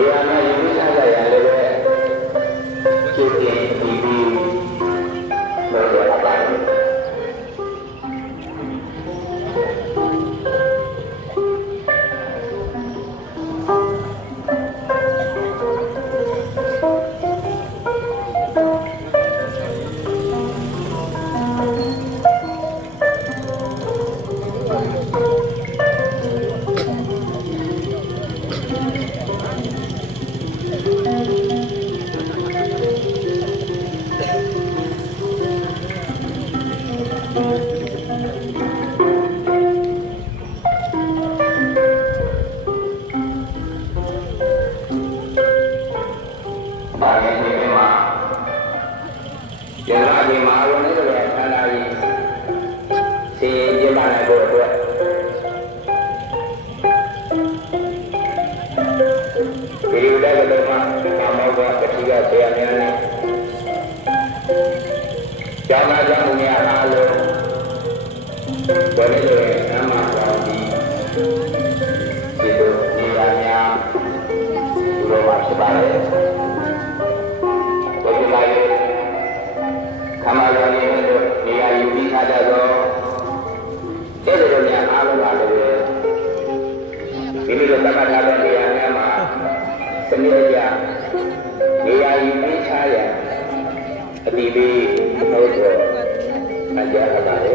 နေ ကျန်လာဒီမှာဝင်နေတဲ့ခန္ဓာကြီးစီရင်ပြပါနိုင်ဖို့အတွက်ဒီလိုလည်းကတော့မှကာမောကပတိကဆရာများနဲ့ကျမ်းစာကြောင့်များအားလုံးဘယ်လိုလဲအမှန်တော်ဒီဒီလိုနေရာများဘုရားမှာဖြစ်ပါလေဘု တော့တဲ့လိုများအားလုံးပါလေဒီလိုသတ်မှတ်ထားတဲ့နေရာများမှာစနစ်တကျနေရာယူပြီးထားရအတိပေးလို့ဆိုအကြရပါလေ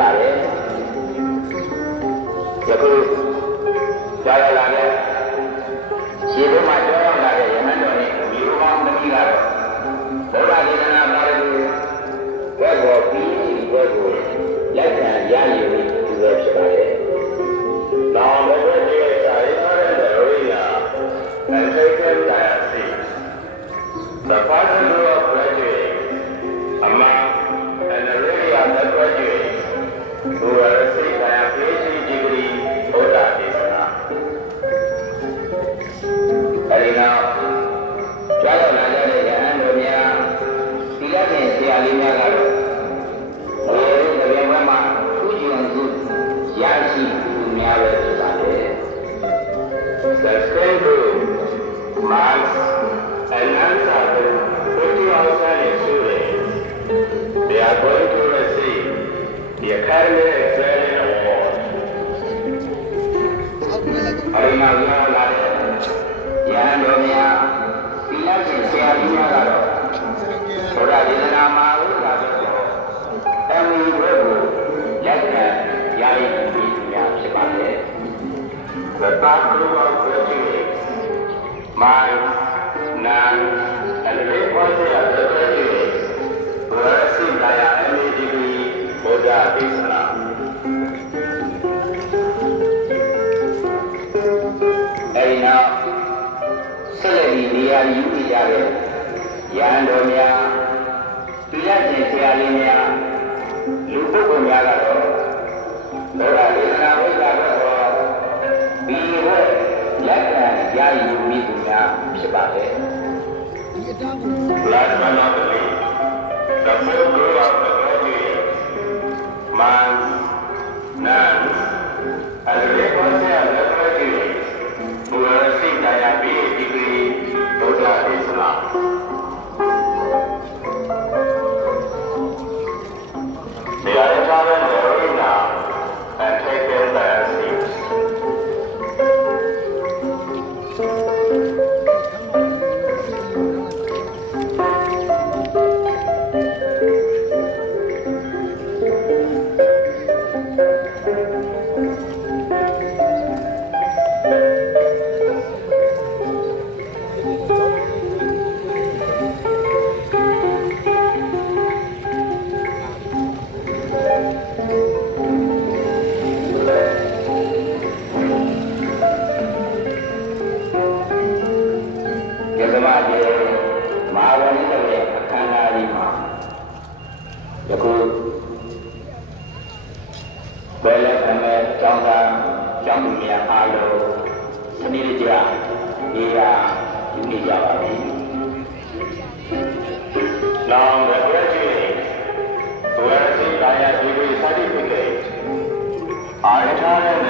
ပြီဖြစ်ပါလေယခုကြားရလာတဲ့ရှင်တို့မှာ လေးများကတော့ဘယ်လိုတကယ်မှဥကျင်စုရရှိသူများပဲဖြစ်ပါတယ် The same group, monks and nuns are the 50,000 students. They are going to receive the Academic Excellence Award. အဲဒီနောက်ကြားလာတဲ့ယဟန်တို့များသီလရှင်ဆရာလေးများကတော့ ဘုရားဒေသနာမှာဥစ္စာတော့အမီဘုရားလက်ခံရရှိသူများဖြစ်ပါတယ် The third group of graduates, monks, nuns, and requested undergraduates who will receive their MA degree Buddha Islam. အဲဒီနောက်ဆက်လက်ပြီးနေရာယူနေကြတဲ့ရဟန်းတော်များသီလ ရှင်ဆရာလေးများလူပုဂ္ဂိုလ်များကတော့ဘုရားဒေသနာဝိဇ္ဇာတော်ဒီဘက်လက်ခံရယူမိသူများဖြစ်ပါတယ် Last but not least, the fourth group of the graduates, မဟာဝဏိတရဲ့အခမ်းအနားလေးမှာယခုဘယ်လက်အမဲကျောင်းသားကျောင်းသူများအားလုံးစနစ်တကျဒီဟာယူနေကြပါပြီ Now the graduates who have received their degree certificate are returned in the arena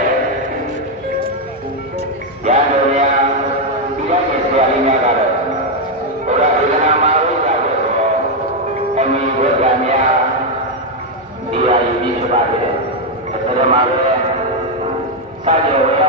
ယူနေကြတဲ့ရန်တော်များဒီကနေ့ဆရာလေးများကတော့ဘုရားဒေသနာမှာဝိဇ္ဇာဘုရားအမိဝိဇ္ဇာများဒီရာယူပြီးဖြစ်ပါတယ်အစရမှာပဲစကြဝဠာ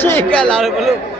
ဝိညာဉ်ဘ